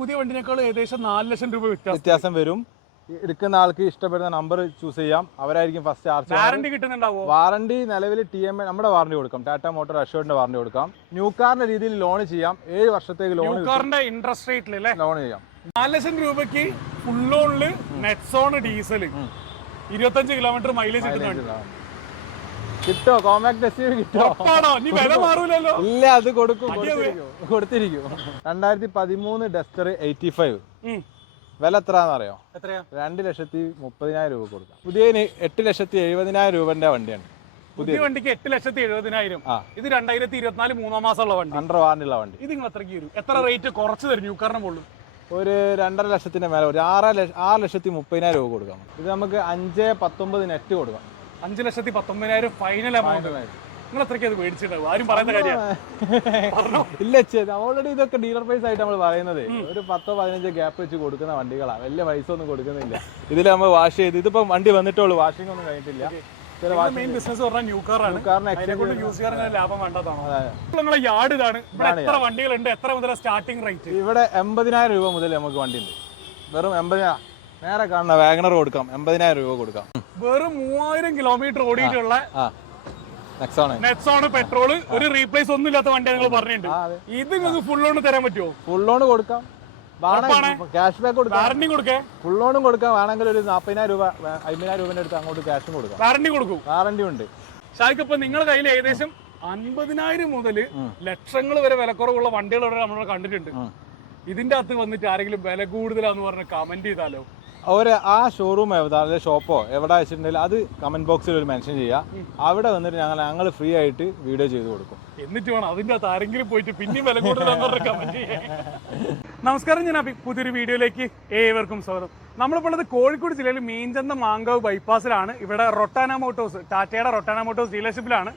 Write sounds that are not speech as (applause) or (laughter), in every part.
പുതിയ വണ്ടിനേക്കാൾ ഏകദേശം നാല് ലക്ഷം രൂപ വ്യത്യാസം. വ്യത്യാസം വരും. എടുക്കുന്ന ആൾക്ക് ഇഷ്ടപ്പെടുന്ന നമ്പർ ചൂസ് ചെയ്യാം. അവരായിരിക്കും ഫസ്റ്റ് ചാർജ് വാറണ്ടി കിട്ടുന്നുണ്ടാവോ? വാറണ്ടി നിലവിൽ ടി എം എ നമ്മുടെ വാറണ്ടി കൊടുക്കാം. ടാറ്റ മോട്ടോർ അഷോറിന്റെ വാറണ്ടി കൊടുക്കാം. ന്യൂ കാറിന്റെ രീതിയിൽ ലോൺ ചെയ്യാം. ഏഴ് വർഷത്തേക്ക് ലോൺ കാറിന്റെ ഇൻട്രസ്റ്റ് റേറ്റിൽ അല്ലേ ലോൺ ചെയ്യാം. നാല് ലക്ഷം രൂപയ്ക്ക് ഫുൾ ലോണിൽ നെറ്റ്സോൺ ഡീസൽ ഇരുപത്തഞ്ച് കിലോമീറ്റർ മൈലേജ് കിട്ടുന്നുണ്ട്. കിട്ടോ? കോമാക്ട് എസ് യു കിട്ടോ ഇല്ല അത് കൊടുക്കും കൊടുത്തിരിക്കും. രണ്ടായിരത്തി പതിമൂന്ന് ഡസ്റ്റർ എയ്റ്റി ഫൈവ് വില എത്രയാണെന്ന് അറിയോ രണ്ട് ലക്ഷത്തി മുപ്പതിനായിരം രൂപ കൊടുക്കാം. പുതിയ എട്ട് ലക്ഷത്തി എഴുപതിനായിരം രൂപന്റെ വണ്ടിയാണ്. പുതിയ വണ്ടിക്ക് എട്ട് ലക്ഷത്തി എഴുപതിനായിരം. ഇത് രണ്ടായിരത്തി ഇരുപത്തിനാല് മൂന്നാം ഉള്ള വണ്ടി. അണ്ടർ വാറണ്ടിയുള്ള വണ്ടി. ഇത് നിങ്ങൾ എത്രയ്ക്ക് വരും എത്ര റേറ്റ് കുറച്ച് തരും? ന്യൂ കാരണം പോലും ഒരു രണ്ടര ലക്ഷത്തിന്റെ മേലെ ഒരു ആറ് ലക്ഷം ആറ് ലക്ഷത്തി മുപ്പതിനായിരം രൂപ കൊടുക്കാം. ഇത് നമുക്ക് അഞ്ച് പത്തൊമ്പത് നെറ്റ് കൊടുക്കാം. അഞ്ച് ലക്ഷത്തി പത്തൊമ്പതിനായിരം ഫൈനൽ എമൗണ്ട് നിങ്ങൾ അത്രയ്ക്ക് അത് മേടിച്ചിട്ടുണ്ടാവും. ആരും പറയുന്ന കാര്യം ഇല്ല ഓൾറെഡി ഇതൊക്കെ ഡീലർ പ്രൈസ് ആയിട്ട് നമ്മൾ പറയുന്നത്. ഒരു പത്തോ പതിനഞ്ചോ ഗ്യാപ്പ് വെച്ച് കൊടുക്കുന്ന വണ്ടികളാണ് വലിയ പൈസ ഒന്നും കൊടുക്കുന്നില്ല. ഇതിൽ നമ്മൾ വാഷ് ചെയ്ത് ഇതിപ്പോ വണ്ടി വന്നിട്ടുള്ളൂ വാഷിംഗ് ഒന്നും കഴിഞ്ഞിട്ടില്ല. മെയിൻ ബിസിനസ് പറഞ്ഞാൽ ന്യൂ കാറാണ് കൊണ്ട് യൂസ് ചെയ്യാൻ ലാഭം വേണ്ടതാണോ? അതെ. നിങ്ങളെ യാർഡ് ഇതാണ്. ഇവിടെ എത്ര വണ്ടികളുണ്ട്? എത്ര മുതൽ സ്റ്റാർട്ടിംഗ് റേറ്റ് ഇവിടെ എൺപതിനായിരം രൂപ മുതൽ നമുക്ക് വണ്ടി ഉണ്ട് വെറും എൺപതിനായിരം. നേരെ കാണുന്ന വാഗണർ കൊടുക്കാം. എൺപതിനായിരം രൂപ കൊടുക്കാം. വെറും മൂവായിരം കിലോമീറ്റർ ഓടിയിട്ടുള്ള നെക്സോണ് പെട്രോൾ ഒരു റീപ്ലേസ് ഒന്നും ഇല്ലാത്ത വണ്ടി നിങ്ങൾ പറഞ്ഞിട്ടുണ്ട്. ഇത് നിങ്ങൾക്ക് ഫുൾ ലോൺ തരാൻ പറ്റുമോ? ഫുൾ ലോൺ കൊടുക്കാം. ക്യാഷ് ബാക്ക് കൊടുക്കാം. കൊടുക്കേ? ഫുൾ ലോണും കൊടുക്കാം. വേണമെങ്കിൽ ഒരു നാൽപ്പതിനായിരം രൂപ അമ്പതിനായിരം രൂപ അടുത്ത് അങ്ങോട്ട് ക്യാഷും കൊടുക്കാം. വാറണ്ടി കൊടുക്കും. വാറണ്ടി ഉണ്ട്. ഷായ്ക്ക് ഇപ്പൊ നിങ്ങളുടെ കയ്യിൽ ഏകദേശം അൻപതിനായിരം മുതൽ ലക്ഷങ്ങൾ വരെ വിലക്കുറവുള്ള വണ്ടികൾ നമ്മൾ കണ്ടിട്ടുണ്ട്. ഇതിന്റെ അകത്ത് വന്നിട്ട് ആരെങ്കിലും വില കൂടുതലാന്ന് പറഞ്ഞ് കമന്റ് ചെയ്താലോ? ഒരു ആ ഷോറൂം എവിടെ അല്ലെങ്കിൽ ഷോപ്പോ എവിടെ വെച്ചിട്ടുണ്ടെങ്കിൽ അത് കമന്റ് ബോക്സിൽ ഒരു മെൻഷൻ ചെയ്യുക അവിടെ വന്നിട്ട് ഞങ്ങൾ ഞങ്ങൾ ഫ്രീ ആയിട്ട് വീഡിയോ ചെയ്ത് കൊടുക്കും. എന്നിട്ട് വേണം അതിന്റെ അകത്ത് ആരെങ്കിലും പോയിട്ട് പിന്നെയും വില ചെയ്യാൻ. നമസ്കാരം ഞാൻ അഭി പുതിയൊരു വീഡിയോയിലേക്ക് ഏവർക്കും സ്വാഗതം. നമ്മളിപ്പോൾ ഉള്ളത് കോഴിക്കോട് ജില്ലയിൽ മീൻചന്ത മാങ്കാവ് ബൈപ്പാസിലാണ് ഇവിടെ റൊട്ടാന മോട്ടോഴ്സ് ടാറ്റയുടെ റൊട്ടാന മോട്ടോഴ്സ് ഡീലർഷിപ്പിലാണ്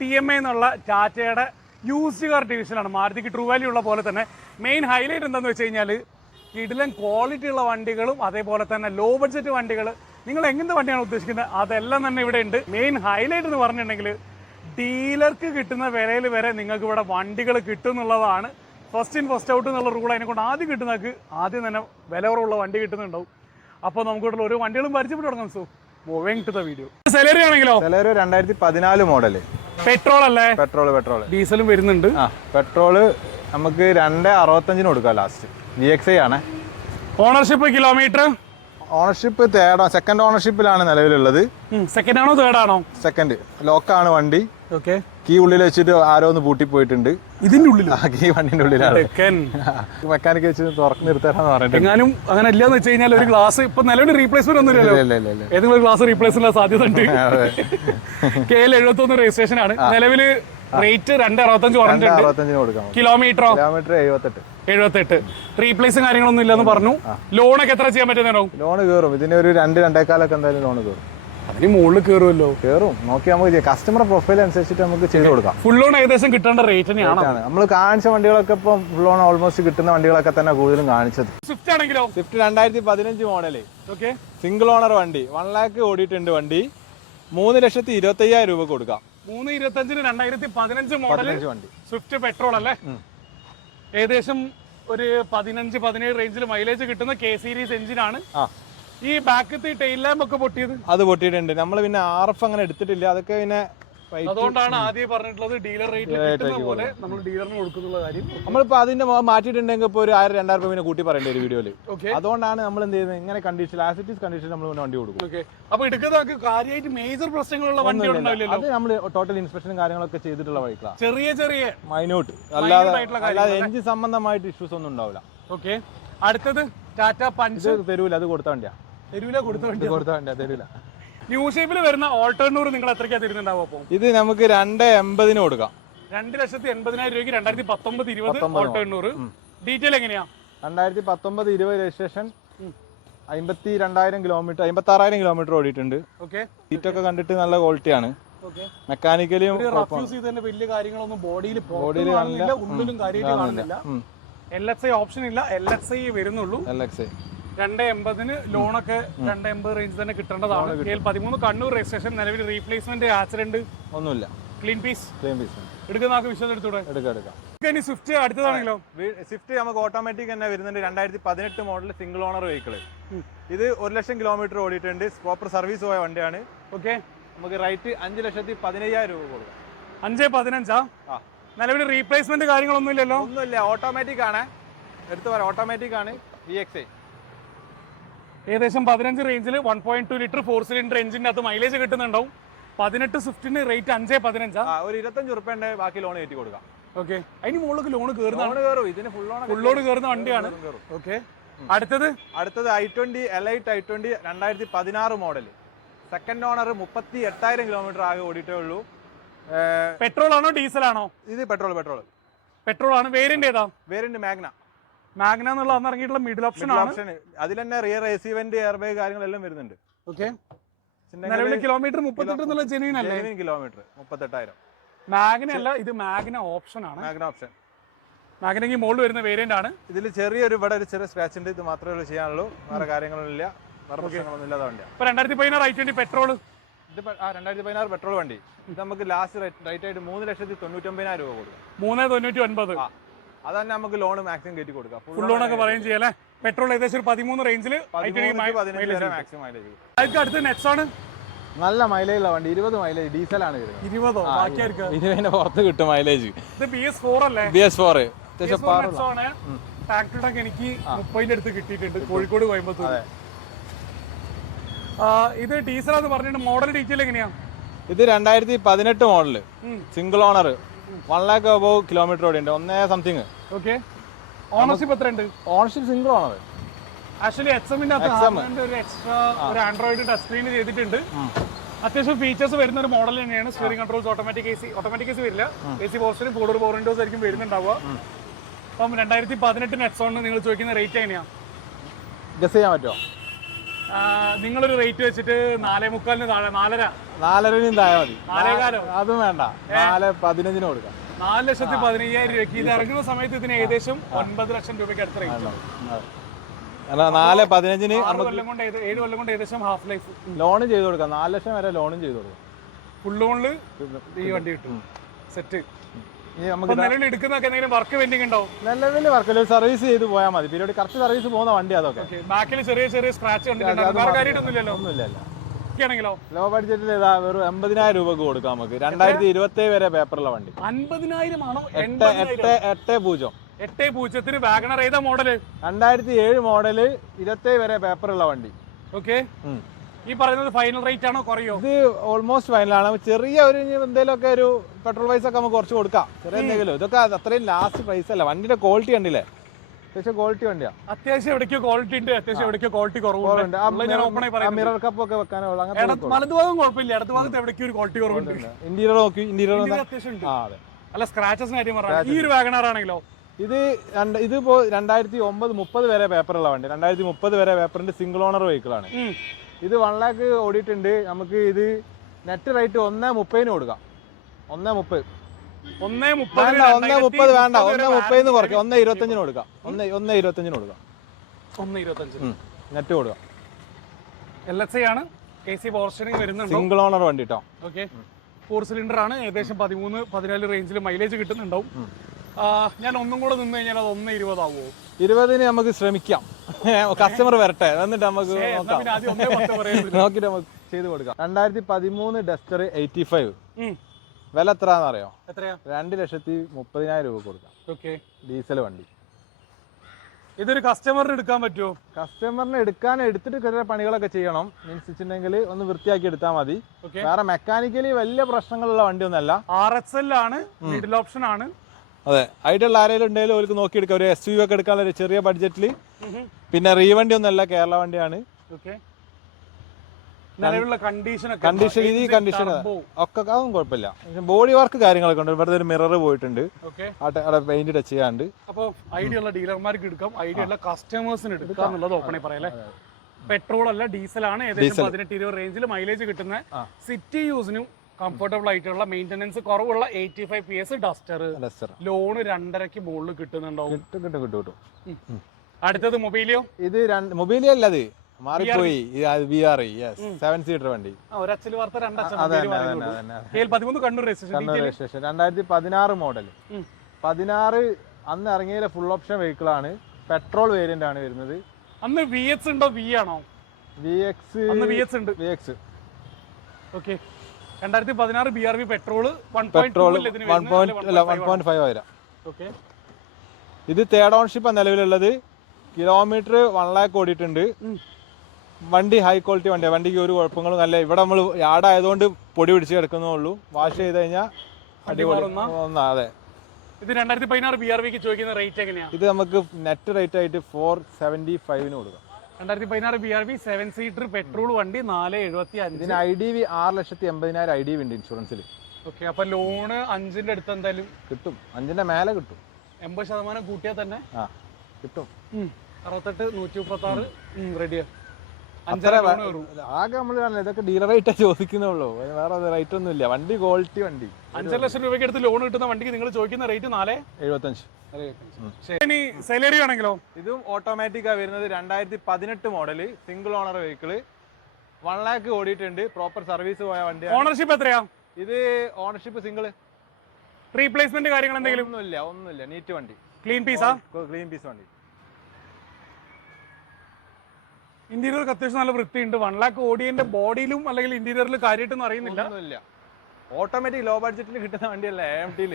ടി എം എ എന്നുള്ള ടാറ്റയുടെ യൂസ്ഡ് കാർ ഡിവിഷനാണ് മാരുതിക്ക് ട്രൂ വാല്യൂ ഉള്ള പോലെ തന്നെ. മെയിൻ ഹൈലൈറ്റ് എന്താണെന്ന് വെച്ച് കഴിഞ്ഞാൽ കിടിലൻ ക്വാളിറ്റി ഉള്ള വണ്ടികളും അതേപോലെ തന്നെ ലോ ബഡ്ജറ്റ് വണ്ടികൾ. നിങ്ങൾ എങ്ങനത്തെ വണ്ടിയാണ് ഉദ്ദേശിക്കുന്നത്? അതെല്ലാം തന്നെ ഇവിടെ ഉണ്ട്. മെയിൻ ഹൈലൈറ്റ് എന്ന് പറഞ്ഞിട്ടുണ്ടെങ്കിൽ ഡീലർക്ക് കിട്ടുന്ന വിലയിൽ വരെ നിങ്ങൾക്ക് ഇവിടെ വണ്ടികൾ കിട്ടും എന്നുള്ളതാണ്. ഫസ്റ്റ് ഇൻ ഫസ്റ്റ് ഔട്ട് എന്നുള്ള റൂൾ അതിനെ കൊണ്ട് ആദ്യം കിട്ടുന്നവർക്ക് ആദ്യം തന്നെ വില കുറവുള്ള വണ്ടി കിട്ടുന്നുണ്ടാവും. അപ്പോൾ നമുക്ക് ഇവിടെ ഓരോ വണ്ടികളും പരിചയപ്പെട്ട് തുടങ്ങാം so. Moving to the video Celerio ആണെങ്കിലോ? സെലറി രണ്ടായിരത്തി പതിനാല് മോഡൽ പെട്രോൾ അല്ലേ പെട്രോൾ പെട്രോൾ ഡീസലും വരുന്നുണ്ട്. പെട്രോൾ നമുക്ക് രണ്ട് അറുപത്തഞ്ചിന് കൊടുക്കാം ലാസ്റ്റ് വി എക്സ് ഐ ആണ്. Ownership kilometre ownership third second ഓണർഷിപ്പിലാണ് നിലവിലുള്ളത്. സെക്കൻഡ് ആണോ തേർഡ് ആണോ? സെക്കൻഡ് ലോക്കാണ് വണ്ടി. ഓക്കെ കീ ഉള്ളിൽ വെച്ചിട്ട് ആരോ ഒന്ന് പൂട്ടി പോയിട്ടുണ്ട്. ഇതിന്റെ ഉള്ളിൽ കീ വണ്ടിന്റെ ഉള്ളിലാണ്. മെക്കാനിക് (laughs) വെച്ച് തുറക്ക് നിർത്താനാന്ന് പറഞ്ഞിട്ട് എങ്ങാനും അങ്ങനെ ഇല്ലാന്ന് വെച്ച് കഴിഞ്ഞാൽ ഒരു ഗ്ലാസ് ഇപ്പൊ നിലവിൽ റീപ്ലേസ്മെന്റ് ഒന്നും ഇല്ലല്ലോ ഏതെങ്കിലും ഒരു ഗ്ലാസ് റീപ്ലേസ് സാധ്യത ഉണ്ട്. കെ എൽ എഴുപത്തി ഒന്ന് രജിസ്ട്രേഷൻ ആണ്. നിലവിൽ റേറ്റ് രണ്ട് അറുപത്തഞ്ച് പറഞ്ഞിട്ടുണ്ട് കിലോമീറ്ററോ? കിലോമീറ്റർ എഴുപത്തെട്ട്. എഴുപത്തെട്ട്. റീപ്ലേസും കാര്യങ്ങളൊന്നും ഇല്ലെന്ന് പറഞ്ഞു. ലോണൊക്കെ എത്ര ചെയ്യാൻ പറ്റുന്നോ ലോൺ കയറും. ഇതിന് ഒരു രണ്ട് രണ്ടേക്കാലൊക്കെ എന്തായാലും ലോൺ കയറും. അതിന് മുകളിൽ കയറുമല്ലോ. കയറും. നോക്കി നമുക്ക് കസ്റ്റമർ പ്രൊഫൈൽ അനുസരിച്ചിട്ട് നമുക്ക് ചെയ്ത് കൊടുക്കാം. ഫുൾ ലോൺ ഏകദേശം കിട്ടേണ്ട റേറ്റ് തന്നെയാണ്? നമ്മൾ കാണിച്ച വണ്ടികളൊക്കെ ഇപ്പം ഫുൾ ലോൺ ഓൾമോസ്റ്റ് കിട്ടുന്ന വണ്ടികളൊക്കെ തന്നെ കൂടുതലും കാണിച്ചത്. സ്വിഫ്റ്റ് ആണെങ്കിലോ? സ്വിഫ്റ്റ് രണ്ടായിരത്തി പതിനഞ്ച് മോഡൽ ഓക്കെ സിംഗിൾ ഓണർ വണ്ടി. വൺ ലാക്ക് ഓടിയിട്ടുണ്ട് വണ്ടി. മൂന്ന് ലക്ഷത്തി ഇരുപത്തി അയ്യായിരം രൂപ കൊടുക്കാം. മൂന്ന് ഇരുപത്തഞ്ചിന് രണ്ടായിരത്തി പതിനഞ്ച് മോഡൽ സ്വിഫ്റ്റ് പെട്രോൾ അല്ലേ? ഏകദേശം ഒരു പതിനഞ്ച് പതിനേഴ് റേഞ്ചിൽ മൈലേജ് കിട്ടുന്ന കെ സീരീസ് എഞ്ചിനാണ് ഈ ബാക്കത്തെ ടൈൽ ലാമ്പ് ഒക്കെ പൊട്ടിയത്? അത് പൊട്ടിയിട്ടുണ്ട്. നമ്മൾ പിന്നെ ആർ എഫ് അങ്ങനെ എടുത്തിട്ടില്ല. അതൊക്കെ പിന്നെ അതുകൊണ്ടാണ് ആദ്യം പറഞ്ഞിട്ടുള്ളത് ഡീലർ റേറ്റ് പോലെ നമ്മൾ ഡീലറിന് കൊടുക്കുന്നുള്ള കാര്യം. നമ്മളിപ്പോ അതിന്റെ മാറ്റിയിട്ടുണ്ടെങ്കിൽ ഇപ്പോൾ ഒരു ആയിരം രണ്ടായിരം രൂപ കൂട്ടി പറയേണ്ട ഒരു വീഡിയോയിൽ അതുകൊണ്ടാണ് നമ്മൾ എന്ത് ചെയ്യുന്നത്? ഇങ്ങനെ കണ്ടീഷൻ ആസിറ്റീസ് കണ്ടീഷൻ നമ്മൾ വണ്ടി കൊടുക്കും. അപ്പൊ എടുക്കുന്ന കാര്യമായിട്ട് മേജർ പ്രശ്നങ്ങളുള്ള വണ്ടി അത് നമ്മൾ ടോട്ടൽ ഇൻസ്പെക്ഷനും കാര്യങ്ങളൊക്കെ ചെയ്തിട്ടുള്ള വഴികളാണ് ചെറിയ ചെറിയ. മൈനോട്ട് അല്ലാതെ അല്ലാതെ എഞ്ചിൻ സംബന്ധമായിട്ട് ഇഷ്യൂസ് ഒന്നും ഉണ്ടാവില്ല. ഓക്കെ അടുത്തത് ടാറ്റ പഞ്ച് തരൂല അത് കൊടുത്ത വണ്ടിയാ. തരൂല കൊടുത്ത വണ്ടി കൊടുത്ത വണ്ടിയാ തരൂല. ന്യൂ ഷേപ്പിൽ വരുന്ന ഓൾട്ടർനൂർ നിങ്ങൾ എത്രയ്ക്കാ തരുന്നുണ്ടാവും അപ്പോൾ ഇത് നമുക്ക് രണ്ട് എൺപതിന് കൊടുക്കാം. രണ്ട് ലക്ഷത്തി എൺപതിനായിരം രൂപയ്ക്ക് രണ്ടായിരത്തി പത്തൊമ്പത് ഇരുപത് ഓൾട്ടർനൂർ ഡീറ്റെയിൽ എങ്ങനെയാ? രണ്ടായിരത്തി പത്തൊമ്പത് ഇരുപത് രജിസ്ട്രേഷൻ അമ്പത്തി രണ്ടായിരം കിലോമീറ്റർ അമ്പത്തി ആറായിരം കിലോമീറ്റർ ഓടിയിട്ടുണ്ട് ഓക്കെ സീറ്റൊക്കെ കണ്ടിട്ട് നല്ല ക്വാളിറ്റിയാണ് റഫ് വലിയ കാര്യങ്ങളൊന്നും ബോഡിയിൽ ബോഡിയിൽ ഉള്ളിലും കാര്യമായിട്ട് കാണുന്നില്ല. എൽ എക്സ് ഐ ഓപ്ഷൻ ഇല്ല എൽ എക്സ് ഐ വരുന്നുള്ളൂ. എൽ എക്സ് രണ്ട് എൺപതിന് ലോണൊക്കെ രണ്ട് എൺപത് റേഞ്ച് തന്നെ കിട്ടേണ്ടതാണ്. കെ എൽ പതിമൂന്ന് കണ്ണൂർ രജിസ്ട്രേഷൻ നിലവിൽ റീപ്ലേസ്മെന്റ് ആക്സിഡന്റ് ഒന്നുമില്ല. ക്ലീൻ പീസ് ക്ലീൻ പീസ് എടുക്കുന്ന ആൾക്ക് വിശ്വാസം എടുത്തൂടെ? എടുക്കാം എടുക്കാം. ഇനി സ്വിഫ്റ്റ് അടുത്തതാണെങ്കിലോ? സ്വിഫ്റ്റ് നമുക്ക് ഓട്ടോമാറ്റിക് തന്നെ വരുന്നുണ്ട്. രണ്ടായിരത്തി പതിനെട്ട് മോഡൽ സിംഗിൾ ഓണർ വെഹിക്കിൾ ഇത് ഒരു ലക്ഷം കിലോമീറ്റർ ഓടിയിട്ടുണ്ട്. പ്രോപ്പർ സർവീസ് പോയ വണ്ടിയാണ്. ഓക്കെ നമുക്ക് റൈറ്റ് അഞ്ച് ലക്ഷത്തി പതിനയ്യായിരം രൂപ കൊടുക്കാം. അഞ്ച് പതിനഞ്ചാ? നിലവിൽ റീപ്ലേസ്മെന്റ് കാര്യങ്ങളൊന്നും ഇല്ലല്ലോ ഒന്നുമില്ല. ഓട്ടോമാറ്റിക് ആണ്. എടുത്തു പറയാം. ഓട്ടോമാറ്റിക് ആണ്. വി എക്സ് ഐ ഏകദേശം പതിനഞ്ച് റേഞ്ചിൽ one point two litre four cylinder എഞ്ചിന്റെ അകത്ത് മൈലേജ് കിട്ടുന്നുണ്ടാവും. പതിനെട്ട് സ്വിഫ്റ്റിന് റേറ്റ് അഞ്ചേ പതിനഞ്ചാ. ഒരു ഇരുപത്തഞ്ച് ബാക്കി ലോൺ കയറ്റി കൊടുക്കാം. ഓക്കെ അതിന് മുകളിലേക്ക് ലോൺ കയറുന്നതാണ് ലോൺ കയറും ഇതിന് ഫുൾ ലോൺ ഫുള്ളോട് കയറുന്ന വണ്ടിയാണ്. ഓക്കെ അടുത്തത്? അടുത്തത് I twenty elite I twenty രണ്ടായിരത്തി പതിനാറ് മോഡൽ സെക്കൻഡ് ഓണർ മുപ്പത്തി എട്ടായിരം കിലോമീറ്റർ ആകെ ഓടിയിട്ടേ ഉള്ളൂ. പെട്രോൾ ആണോ ഡീസൽ ആണോ? ഇത് പെട്രോൾ പെട്രോൾ പെട്രോൾ ആണ്. വേരിയന്റ് ഏതാ? വേരിയന്റ് മാഗ്ന മാഗ്ന എന്നുള്ള അന്ന് ഇറങ്ങിയിട്ടുള്ള മിഡിൽ ഓപ്ഷൻ ആണ്. ഓപ്ഷൻ അതിൽ തന്നെ rear A C vent air bag കാര്യങ്ങളെല്ലാം വരുന്നുണ്ട്. ഓക്കെ നിലവിലെ കിലോമീറ്റർ മുപ്പത്തെട്ട് എന്നുള്ള ജെനുവിൻ അല്ലേ? കിലോമീറ്റർ മുപ്പത്തെട്ടായിരം. മാഗ്ന അല്ല ഇത് മാഗ്ന ഓപ്ഷൻ ആണ്. മാഗ്ന ഓപ്ഷൻ മാഗ്നയ്ക്ക് മുകളിൽ വരുന്ന വേരിയന്റ് ആണ്. ഇതിൽ ചെറിയൊരു ഇവിടെ ഒരു ചെറിയ സ്ക്രാച്ച് ഉണ്ട്. ഇത് മാത്രമേ ഉള്ളൂ ചെയ്യാനുള്ളൂ. വേറെ കാര്യങ്ങളൊന്നും ഇല്ല വേറെ പ്രശ്നങ്ങളൊന്നും ഇല്ലാതെ വണ്ടിയാണ് ഇപ്പൊ രണ്ടായിരത്തി പതിനാറ് ഐ ട്വന്റി പെട്രോൾ ഇത് രണ്ടായിരത്തി പതിനാറ് പെട്രോൾ വണ്ടി. ഇത് നമുക്ക് ലാസ്റ്റ് റേറ്റ് ആയിട്ട് മൂന്ന് ലക്ഷത്തി തൊണ്ണൂറ്റി ഒമ്പതിനായിരം രൂപ കൊടുക്കും. മൂന്ന് തൊണ്ണൂറ്റി ഒൻപത്. ആ തന്നെ നമുക്ക് ലോൺ മാക്സിമം കയറ്റി കൊടുക്കാം. ഫുൾ ലോൺ ഒക്കെ പറയുകയും ചെയ്യല്ലേ പെട്രോൾ ഏകദേശം ഒരു പതിമൂന്ന് റേഞ്ചിൽ മാക്സിമം മൈലേജ് അതിക്ക് അടുത്ത് നെറ്റ്സ് ആണ്? നല്ല മൈലേജ് ഉള്ള വണ്ടി. ഇരുപത് മൈലേജ് ഡീസൽ ആണ് ഇരുപതോ? ഇരുപതിന്റെ പുറത്ത് കിട്ടും മൈലേജ് ഇത് ബി എസ് ഫോർ അല്ലേ? B S four B S four nets ആണ്. ടാക്ടറൊക്കെ എനിക്ക് മുപ്പതിന്റെ അടുത്ത് കിട്ടിയിട്ടുണ്ട്. കോഴിക്കോട് കോയമ്പത്തൂർ. ഇത് ആ, ഇത് ഡീസലാന്ന് പറഞ്ഞിട്ട് മോഡൽ ഡീറ്റെയിൽ എങ്ങനെയാ? ഇത് രണ്ടായിരത്തി പതിനെട്ട് model single owner one lakh above kilometre ഓടിയുണ്ട്. ഒന്നേ സംതിങ് ഓക്കെ ഓണർഷിപ്പ് എത്രയുണ്ട്? ഓണർഷിപ്പ് സിംഗിൾ ആണത്. ആക്ച്വലി എക്സ് എമ്മിന്റെ ഒരു എക്സ്ട്രാ ഒരു ആൻഡ്രോയിഡ് ടച്ച് സ്ക്രീൻ ചെയ്തിട്ടുണ്ട്. അത്യാവശ്യം ഫീച്ചേഴ്സ് വരുന്ന ഒരു മോഡൽ തന്നെയാണ്. Steering controls automatic A C automatic A C വരില്ല. എ സി പോസ്റ്ററും ഫോർ ഫോർ വിൻഡോസ് ആയിരിക്കും വരുന്നുണ്ടാവുക. അപ്പം രണ്ടായിരത്തി പതിനെട്ട് നെക്സോണിന് നിങ്ങൾ ചോദിക്കുന്ന റേറ്റ് എങ്ങനെയാണ് ഗസ് ചെയ്യാൻ പറ്റുമോ? നിങ്ങളൊരു റേറ്റ് വെച്ചിട്ട് നാലേ മുക്കാലിന് താഴെ നാലര. നാലരനും താഴെ മതി. നാലേകാലോ? അതും വേണ്ട. നാല് പതിനഞ്ചിന് കൊടുക്കാം. നാല് ലക്ഷത്തി പതിനയ്യായിരം രൂപയ്ക്ക് ഇത് ഇറങ്ങുന്ന സമയത്ത് ഇതിന് ഏകദേശം ഒൻപത് ലക്ഷം രൂപയ്ക്ക് അടുത്ത നാല് പതിനഞ്ചിന് കൊല്ലം കൊണ്ട് ഏഴ് കൊല്ലം കൊണ്ട് ഏകദേശം ഹാഫ് ലൈഫ് ലോൺ ചെയ്ത് കൊടുക്കാം. നാല് ലക്ഷം വരെ ലോണും ചെയ്ത് കൊടുക്കാം. ഫുൾ ലോണിൽ ഈ വണ്ടി കിട്ടും. സെറ്റ് നിലവിൽ എടുക്കുന്നൊക്കെ എന്തെങ്കിലും വർക്ക് പെൻഡിങ് ഉണ്ടാവും നിലവിൽ വർക്കില്ല സർവീസ് ചെയ്ത് പോയാൽ മതി. പീരിയോഡ് കറക്റ്റ് സർവീസ് പോകുന്ന വണ്ടി അതൊക്കെ. ബാക്കിൽ ചെറിയ ചെറിയ സ്ക്രാച്ച് കണ്ടിട്ടുണ്ടാവും വേറെ കാര്യമായിട്ടൊന്നുമില്ലല്ലോ? ഒന്നുമില്ല ഇല്ല. ഒക്കെയാണെങ്കിലോ ലോ ബഡ്ജറ്റിൽ ഇതാ വെറും എൺപതിനായിരം രൂപക്ക് കൊടുക്കാം നമുക്ക്. രണ്ടായിരത്തി ഇരുപത്തി വരെ പേപ്പറുള്ള വണ്ടി. അൻപതിനായിരം ആണോ? എട്ട് എട്ട് എട്ട് പൂജ്യം. എട്ടേ പൂജ്യത്തിന് വാഗണർ ഏതാ മോഡൽ രണ്ടായിരത്തി ഏഴ് മോഡൽ ഇരുപത്തി വരെ പേപ്പറുള്ള വണ്ടി. ഓക്കെ. ഈ പറയുന്നത് ഫൈനൽ റേറ്റ് ആണോ കുറയോ? ഇത് ഓൾമോസ്റ്റ് ഫൈനലാണ് ചെറിയ ഒരു എന്തെങ്കിലുമൊക്കെ ഒരു പെട്രോൾ പ്രൈസ് ഒക്കെ നമുക്ക് കുറച്ച് കൊടുക്കാം. ചെറിയ എന്തെങ്കിലും. ഇതൊക്കെ അത്രയും ലാസ്റ്റ് പ്രൈസ് അല്ല. വണ്ടിയുടെ ക്വാളിറ്റി കണ്ടില്ലേ? അത്യാവശ്യം ക്വാളിറ്റി വണ്ടിയാ. അത്യാവശ്യം എവിടേക്ക് ക്വാളിറ്റി ഉണ്ട്. അത്യാവശ്യം എവിടേക്ക് ക്വാളിറ്റി കുറവുണ്ട്. ഞാൻ ഓപ്പൺ പറയുന്നത്. മിറർ കപ്പ് ഒക്കെ വെക്കാനുള്ള വലതുഭാഗം കുഴപ്പമില്ല. ഇടത് ഭാഗത്ത് എവിടേക്കും ഒരു ക്വാളിറ്റി കുറവുണ്ട്. ഇന്റീരിയർ നോക്കി. ഇന്റീരിയർ അത്യാവശ്യം അല്ല സ്ക്രാച്ചസ് കാര്യം പറഞ്ഞാൽ ഈ ഒരു വാഗണർ ആണെങ്കിലോ? ഇത് രണ്ട് ഇതിപ്പോ രണ്ടായിരത്തി ഒമ്പത് മുപ്പത് വരെ പേപ്പറുള്ള വണ്ടി. രണ്ടായിരത്തി മുപ്പത് വരെ പേപ്പറിന്റെ സിംഗിൾ ഓണർ വെഹിക്കിൾ ആണ്. ഇത് വൺ ലാക്ക് ഓടിയിട്ടുണ്ട്. നമുക്ക് ഇത് നെറ്റ് റേറ്റ് ഒന്നേ മുപ്പതിന് കൊടുക്കാം. ഒന്നേ മുപ്പത്. ഒന്നേ മുപ്പത് ഒന്നേ മുപ്പത് വേണ്ട. ഒന്നേ മുപ്പതിന് കുറയ്ക്കാം. ഒന്നേ ഇരുപത്തഞ്ചിന് കൊടുക്കാം. ഒന്നേ ഒന്നേ ഇരുപത്തഞ്ചിന് കൊടുക്കാം. ഒന്ന് ഇരുപത്തഞ്ച്. നെറ്റ് കൊടുക്കാം. എൽ എസ് ഐ ആണ്. എ സി പോർഷനിങ് വരുന്നുണ്ട്? സിംഗിൾ ഓണർ വണ്ടി കേട്ടോ ഓക്കെ ഫോർ സിലിണ്ടർ ആണ്. ഏകദേശം പതിമൂന്ന് പതിനാല് റേഞ്ചിൽ മൈലേജ് കിട്ടുന്നുണ്ടാവും. ഞാൻ ഒന്നും കൂടെ നിന്ന് കഴിഞ്ഞാൽ അത് ഒന്ന് ഇരുപതാവോ? ഇരുപതിന് നമുക്ക് ശ്രമിക്കാം. കസ്റ്റമർ വരട്ടെ. എന്നിട്ട് നമുക്ക് നോക്കാം. നോക്കിട്ട് നമുക്ക് ചെയ്ത് കൊടുക്കാം. രണ്ടായിരത്തി പതിമൂന്ന് ഡസ്റ്റർ എയ്റ്റി ഫൈവ് വില എത്രയാന്ന് അറിയോ രണ്ട് ലക്ഷത്തി മുപ്പതിനായിരം രൂപ കൊടുക്കാം. ഓക്കെ. ഡീസൽ വണ്ടി. ഇതൊരു കസ്റ്റമറിന് എടുക്കാൻ പറ്റുമോ കസ്റ്റമറിന് എടുക്കാൻ എടുത്തിട്ട് കുറേ പണികളൊക്കെ ചെയ്യണം. മീൻസ് വെച്ചിട്ടുണ്ടെങ്കിൽ ഒന്ന് വൃത്തിയാക്കി എടുത്താൽ മതി. വേറെ മെക്കാനിക്കലി വലിയ പ്രശ്നങ്ങളുള്ള വണ്ടിയൊന്നല്ല. ആർ എക്സ് എൽ ആണ് മിഡിൽ ഓപ്ഷൻ ആണ്. അതെ ആയിട്ടുള്ള ആരെങ്കിലും ഉണ്ടെങ്കിലും അവർക്ക് നോക്കിയെടുക്കാം. ഒരു എസ് യു ഒക്കെ എടുക്കാനുള്ള ഒരു ചെറിയ ബഡ്ജറ്റിൽ പിന്നെ റീവണ്ടി ഒന്നും ഒന്നല്ല കേരള വണ്ടിയാണ്. നിലവിലുള്ള കണ്ടീഷൻ ഒക്കെ കണ്ടീഷൻ ഇത് കണ്ടീഷൻ ഒക്കെ അതൊന്നും കുഴപ്പമില്ല. ബോഡി വർക്ക് കാര്യങ്ങളൊക്കെ ഉണ്ട്. ഇവിടുത്തെ ഒരു മിറർ പോയിട്ടുണ്ട്. അവിടെ പെയിന്റ് ടച്ച് ചെയ്യാണ്ട്. അപ്പോൾ ഐഡിയ ഉള്ള ഡീലർമാർക്ക് എടുക്കാം. ഐഡിയ ഉള്ള കസ്റ്റമേഴ്സിന് എടുക്കാം എന്നുള്ളത് പറയല്ലേ പെട്രോൾ അല്ല? ഡീസൽ ആണ്. ഏകദേശം പതിനെട്ട് ഇരുപത് റേഞ്ചിൽ മൈലേജ് കിട്ടുന്ന സിറ്റി യൂസിനും കംഫർട്ടബിൾ ആയിട്ടുള്ള മെയിന്റനൻസ് കുറവുള്ള eighty five P S Duster loan രണ്ടരക്ക് മുകളിൽ കിട്ടുന്നുണ്ടാവും. കിട്ടും കിട്ടും കിട്ടും കിട്ടും. അടുത്തത് മൊബൈലിയോ? ഇത് രണ്ട് മൊബൈലി അല്ല അത് മാറിപ്പോയി വി ആർ സെവൻ സീറ്റർ വണ്ടി. രജിസ്ട്രേഷൻ രണ്ടായിരത്തി പതിനാറ് മോഡൽ പതിനാറ് അന്ന് ഇറങ്ങിയ ഫുൾ ഓപ്ഷൻ വെഹിക്കിൾ ആണ്. പെട്രോൾ വേരിയന്റ് ആണ് വരുന്നത്. അന്ന് വി എക്സ് ഉണ്ടോ? വി ആണോ? വി എക്സ് വി എക്സ് ഉണ്ട്. വി എക്സ് ഓക്കെ രണ്ടായിരത്തി പതിനാറ് B R V one petrol one point അല്ല വൺ പോയിന്റ് ഫൈവ് വരാം ഓക്കെ ഇത് തേർഡ് ഓൺഷിപ്പ് നിലവിലുള്ളത്. കിലോമീറ്റർ വൺ ലാക്ക് ഓടിയിട്ടുണ്ട്. വണ്ടി ഹൈ ക്വാളിറ്റി വണ്ടിയാണ് വണ്ടിക്ക് ഒരു കുഴപ്പങ്ങളും അല്ല ഇവിടെ നമ്മൾ യാർഡായതുകൊണ്ട് പൊടി പിടിച്ച് കിടക്കുന്നേ ഉള്ളൂ. വാഷ് ചെയ്ത് കഴിഞ്ഞാൽ അടിപൊളി. ഒന്നാ? അതെ. ഇത് രണ്ടായിരത്തി പതിനാറ് ബി ആർ വിക്ക് ചോദിക്കുന്ന റേറ്റ് എങ്ങനെയാ? ഇത് നമുക്ക് നെറ്റ് റേറ്റ് ആയിട്ട് ഫോർ സെവന്റി ഫൈവിന് കൊടുക്കാം. രണ്ടായിരത്തി പതിനാറ് B R B seven seater petrol വണ്ടി നാല് എഴുപത്തി അഞ്ച് ഇതിന് ഐ ഡി വി ആറ് ലക്ഷത്തി എൺപതിനായിരം ഐ ഡി വി ഉണ്ട് ഇൻഷുറൻസിൽ ഓക്കെ അപ്പൊ ലോണ് അഞ്ചിന്റെ അടുത്ത് എന്തായാലും? കിട്ടും. അഞ്ചിന്റെ മേലെ കിട്ടും. എൺപത് ശതമാനം കൂട്ടിയാൽ തന്നെ? ആ കിട്ടും. അറുപത്തെട്ട് നൂറ്റി മുപ്പത്തി ആറ് റെഡിയാ ആകെ നമ്മൾ ഇതൊക്കെ ഡീലർ റേറ്റ് ചോദിക്കുന്നുള്ളൂ. വേറെ റേറ്റ് ഒന്നും ഇല്ല. വണ്ടി ക്വാളിറ്റി വണ്ടി. അഞ്ചര ലക്ഷം രൂപയ്ക്ക് എടുത്ത് ലോൺ കിട്ടുന്ന വണ്ടിക്ക് നിങ്ങൾ ചോദിക്കുന്ന റേറ്റ് നാല്? എഴുപത്തഞ്ച്. ഇനി സെലറി ആണെങ്കിലോ? ഇതും ഓട്ടോമാറ്റിക്കാ വരുന്നത് രണ്ടായിരത്തി പതിനെട്ട് model single owner vehicle one lakh ഓടിയിട്ടുണ്ട്. പ്രോപ്പർ സർവീസ് പോയ വണ്ടി ഓണർഷിപ്പ് എത്രയാ? ഇത് ഓണർഷിപ്പ് സിംഗിൾ റീപ്ലേസ്മെന്റ് കാര്യങ്ങൾ എന്തെങ്കിലും? ഒന്നുമില്ല ഒന്നുമില്ല. നീറ്റ് വണ്ടി. ക്ലീൻ പീസാ ക്ലീൻ പീസ് വണ്ടി. ഇന്റീരിയർ അത്യാവശ്യം നല്ല വൃത്തിയുണ്ട്. വൺ ലാക്ക് ഓടിയന്റെ ബോഡിയിലും അല്ലെങ്കിൽ ഇന്റീരിയറിൽ കാര്യമായിട്ടൊന്നും അറിയുന്നില്ല. ഓട്ടോമാറ്റിക് ലോ ബഡ്ജറ്റിൽ കിട്ടുന്ന വണ്ടിയല്ലേ എം ടിയിൽ